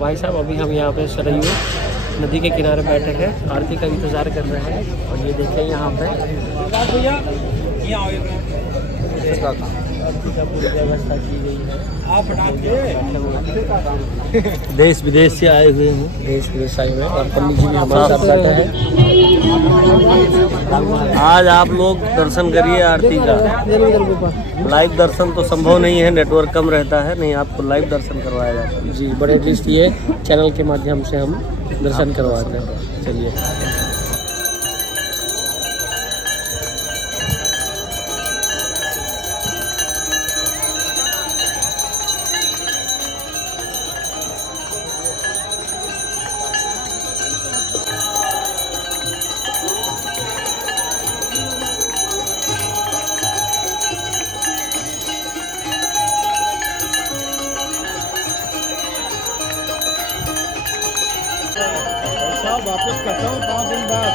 भाई साहब अभी हम यहाँ पे सरयू नदी के किनारे बैठे हैं, आरती का इंतज़ार कर रहे हैं। और ये देखें यहाँ पे आरती का पूरी व्यवस्था की गई है। देश विदेश से आए हुए हैं, देश विदेश आए हुए हैं और पंडित जी भी हमारे साथ बैठे हैं। आज आप लोग दर्शन करिए आरती का। लाइव दर्शन तो संभव नहीं है, नेटवर्क कम रहता है, नहीं आपको लाइव दर्शन करवाया जाता है जी। बड़े दृष्ट ये चैनल के माध्यम से हम दर्शन करवाते हैं। चलिए वापस करता हूँ 5 दिन बाद।